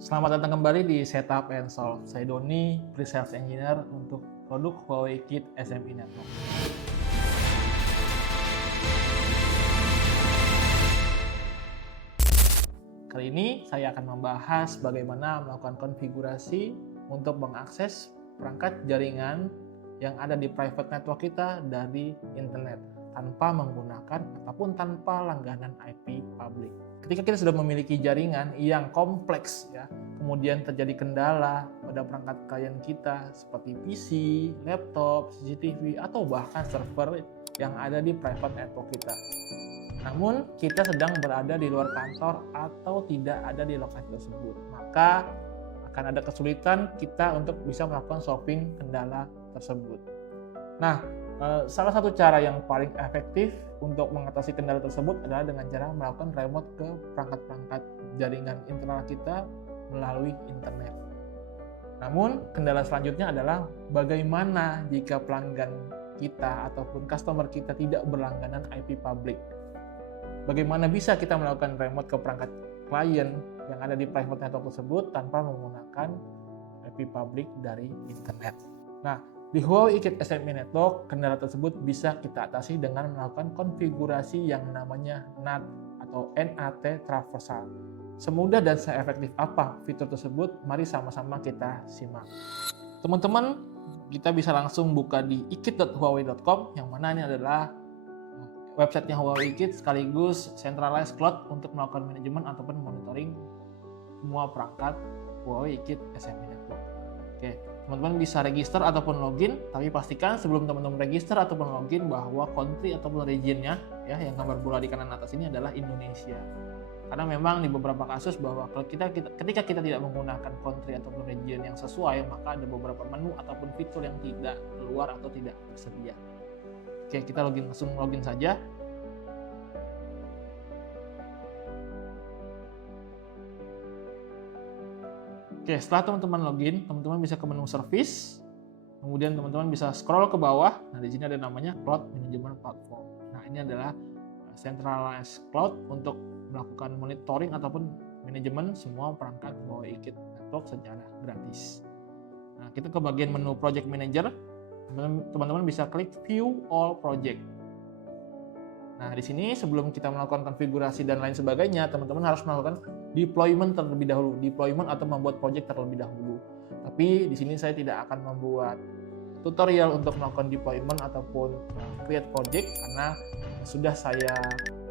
Selamat datang kembali di Setup and Solve. Saya Doni, Pre-Sales Engineer untuk produk Huawei Kit SMI Network. Kali ini saya akan membahas bagaimana melakukan konfigurasi untuk mengakses perangkat jaringan yang ada di private network kita dari internet tanpa menggunakan ataupun tanpa langganan IP public. Ketika kita sudah memiliki jaringan yang kompleks ya, kemudian terjadi kendala pada perangkat klien kita seperti PC, laptop, CCTV atau bahkan server yang ada di private network kita. Namun kita sedang berada di luar kantor atau tidak ada di lokasi tersebut, maka akan ada kesulitan kita untuk bisa melakukan solving kendala tersebut. Nah, salah satu cara yang paling efektif untuk mengatasi kendala tersebut adalah dengan cara melakukan remote ke perangkat-perangkat jaringan internal kita melalui internet. Namun, kendala selanjutnya adalah bagaimana jika pelanggan kita ataupun customer kita tidak berlangganan IP public. Bagaimana bisa kita melakukan remote ke perangkat klien yang ada di private network tersebut tanpa menggunakan IP public dari internet. Nah, di Huawei Kit SMI Network, kendala tersebut bisa kita atasi dengan melakukan konfigurasi yang namanya NAT atau NAT Traversal. Semudah dan seefektif apa fitur tersebut? Mari sama-sama kita simak. Teman-teman, kita bisa langsung buka di ikit.huawei.com, yang mana ini adalah websitenya Huawei Kit sekaligus centralized cloud untuk melakukan manajemen ataupun monitoring semua perangkat Huawei Kit SMI Network. Oke, teman-teman bisa register ataupun login, tapi pastikan sebelum teman-teman register ataupun login bahwa country ataupun regionnya ya yang gambar bola di kanan atas ini adalah Indonesia. Karena memang di beberapa kasus bahwa kalau ketika kita tidak menggunakan country ataupun region yang sesuai, maka ada beberapa menu ataupun fitur yang tidak keluar atau tidak tersedia. Oke, kita langsung login saja. Oke, setelah teman-teman login, teman-teman bisa ke menu service, kemudian teman-teman bisa scroll ke bawah. Nah, di sini ada namanya Cloud Management Platform. Nah, ini adalah centralized cloud untuk melakukan monitoring ataupun manajemen semua perangkat Huawei Kit Network secara gratis. Nah, kita ke bagian menu Project Manager. Teman-teman bisa klik View All Project. Nah, di sini sebelum kita melakukan konfigurasi dan lain sebagainya, teman-teman harus melakukan deployment terlebih dahulu, deployment atau membuat project terlebih dahulu. Tapi di sini saya tidak akan membuat tutorial untuk melakukan deployment ataupun create project karena sudah saya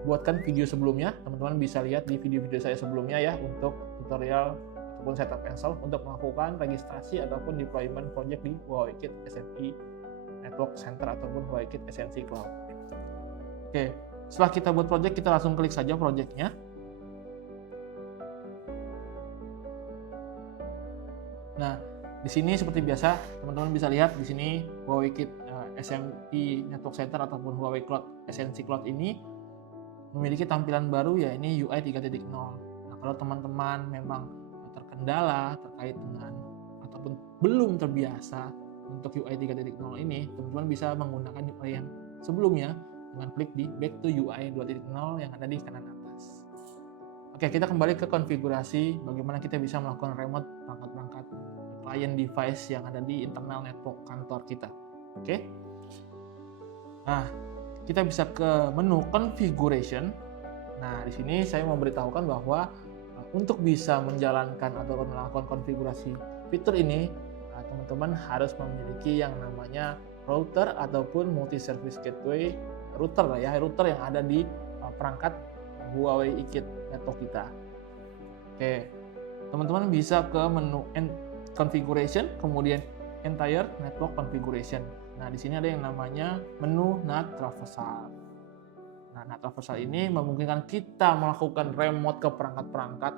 buatkan video sebelumnya. Teman-teman bisa lihat di video-video saya sebelumnya ya untuk tutorial ataupun setup and solve untuk melakukan registrasi ataupun deployment project di Huawei Kit SMI Network Center ataupun Huawei Kit SNC Cloud. Oke, setelah kita buat project, kita langsung klik saja projectnya. Nah, di sini seperti biasa, teman-teman bisa lihat di sini Huawei Kit SMI Network Center ataupun Huawei Cloud SNC Cloud ini memiliki tampilan baru ya, ini UI 3.0. Nah, kalau teman-teman memang terkendala terkait dengan ataupun belum terbiasa untuk UI 3.0 ini, teman-teman bisa menggunakan UI yang sebelumnya dengan klik di back to UI 2.0 yang ada di kanan atas. Oke, kita kembali ke konfigurasi bagaimana kita bisa melakukan remote perangkat-perangkat client device yang ada di internal network kantor kita. Oke. Nah, kita bisa ke menu configuration. Nah, di sini saya memberitahukan bahwa untuk bisa menjalankan atau melakukan konfigurasi fitur ini, teman-teman harus memiliki yang namanya router ataupun multi-service gateway router yang ada di perangkat Huawei Kit Network kita. Oke, teman-teman bisa ke menu configuration, kemudian entire network configuration. Nah, di sini ada yang namanya menu NAT Traversal. Nah, NAT Traversal ini memungkinkan kita melakukan remote ke perangkat-perangkat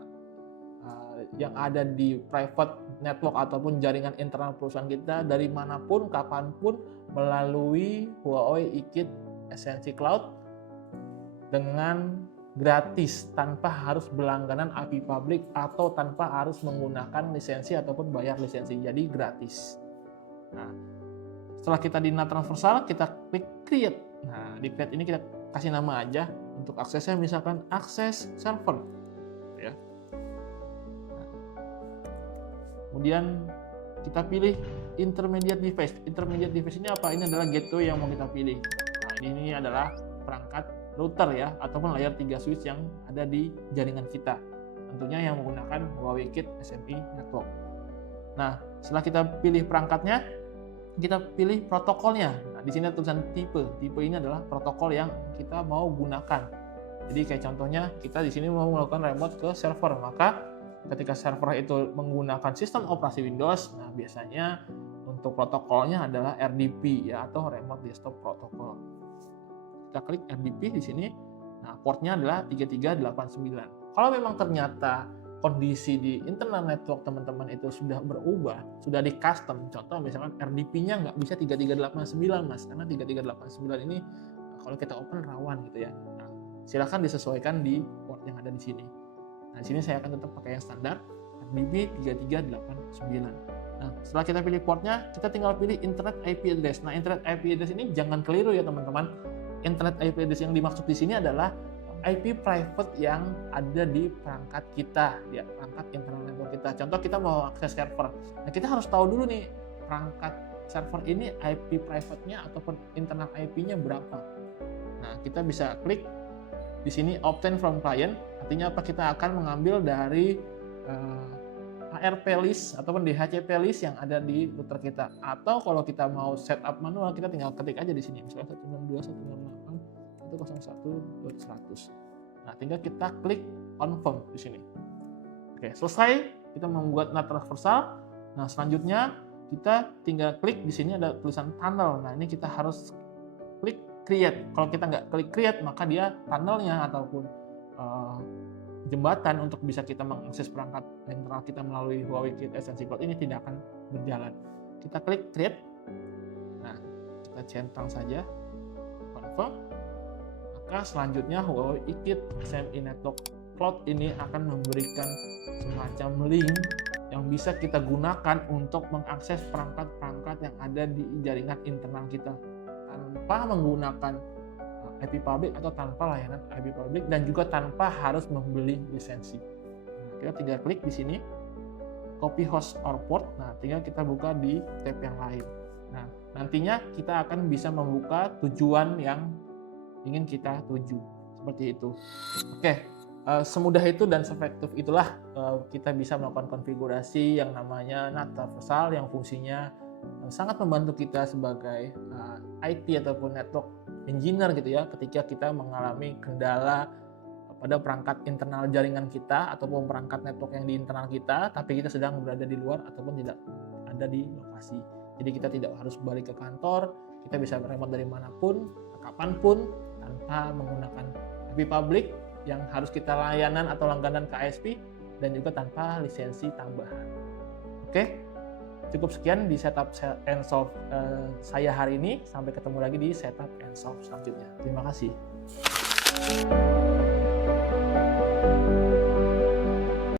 yang ada di private network ataupun jaringan internal perusahaan kita dari manapun, kapanpun melalui Huawei Kit SNC Cloud dengan gratis tanpa harus berlangganan IP public atau tanpa harus menggunakan lisensi ataupun bayar lisensi. Jadi gratis. Nah, setelah kita di NAT Traversal, kita klik create. Nah, di create ini kita kasih nama aja untuk aksesnya, misalkan akses server ya. Kemudian kita pilih intermediate device. Intermediate device ini apa? Ini adalah gateway yang mau kita pilih. Nah, ini adalah perangkat router ya, ataupun layer 3 switch yang ada di jaringan kita. Tentunya yang menggunakan Huawei Kit SMI Network. Nah, setelah kita pilih perangkatnya, kita pilih protokolnya. Nah, di sini ada tulisan tipe. Tipe ini adalah protokol yang kita mau gunakan. Jadi kayak contohnya kita di sini mau melakukan remote ke server, maka ketika server itu menggunakan sistem operasi Windows, nah biasanya untuk protokolnya adalah RDP ya, atau Remote Desktop Protocol. Kita klik RDP di sini. Nah, portnya adalah 3389. Kalau memang ternyata kondisi di internal network teman-teman itu sudah berubah, sudah di custom, contoh misalkan RDP-nya nggak bisa 3389 mas, karena 3389 ini kalau kita open rawan gitu ya. Nah, silakan disesuaikan di port yang ada di sini. Nah, di sini saya akan tetap pakai yang standar RDP 3389. Nah, setelah kita pilih portnya, kita tinggal pilih Internet IP address. Nah, Internet IP address ini jangan keliru ya teman-teman. Internet IP address yang dimaksud di sini adalah IP private yang ada di perangkat kita, ya, perangkat internal network kita. Contoh kita mau akses server. Nah, kita harus tahu dulu nih perangkat server ini IP private-nya ataupun internal IP-nya berapa. Nah, kita bisa klik di sini obtain from client, artinya apa? Kita akan mengambil dari ARP list ataupun DHCP list yang ada di router kita. Atau kalau kita mau setup manual, kita tinggal ketik aja di sini, misalnya 192.168.101.100. Nah, tinggal kita klik confirm di sini. Oke, selesai. Kita membuat NAT transversal. Nah, selanjutnya kita tinggal klik di sini ada tulisan tunnel. Nah, ini kita harus klik create. Kalau kita nggak klik create, maka dia tunnelnya ataupun jembatan untuk bisa kita mengakses perangkat internal kita melalui Huawei Kit Essential Cloud ini tidak akan berjalan. Kita klik create. Nah, kita centang saja confirm. Maka selanjutnya Huawei Kit SMI Network Cloud ini akan memberikan semacam link yang bisa kita gunakan untuk mengakses perangkat-perangkat yang ada di jaringan internal kita tanpa menggunakan IP public atau tanpa layanan IP public, dan juga tanpa harus membeli lisensi. Nah, kita tinggal klik di sini copy host or port. Nah, tinggal kita buka di tab yang lain. Nah, nantinya kita akan bisa membuka tujuan yang ingin kita tuju seperti itu. Oke, semudah itu dan seefektif itulah kita bisa melakukan konfigurasi yang namanya NAT transversal yang fungsinya sangat membantu kita sebagai IT ataupun network engineer gitu ya, ketika kita mengalami kendala pada perangkat internal jaringan kita ataupun perangkat network yang di internal kita, tapi kita sedang berada di luar ataupun tidak ada di lokasi. Jadi kita tidak harus balik ke kantor, kita bisa remote dari manapun, kapanpun, tanpa menggunakan IP public yang harus kita layanan atau langganan ke ISP, dan juga tanpa lisensi tambahan. Oke, cukup sekian di setup and solve saya hari ini. Sampai ketemu lagi di setup and solve selanjutnya. Terima kasih.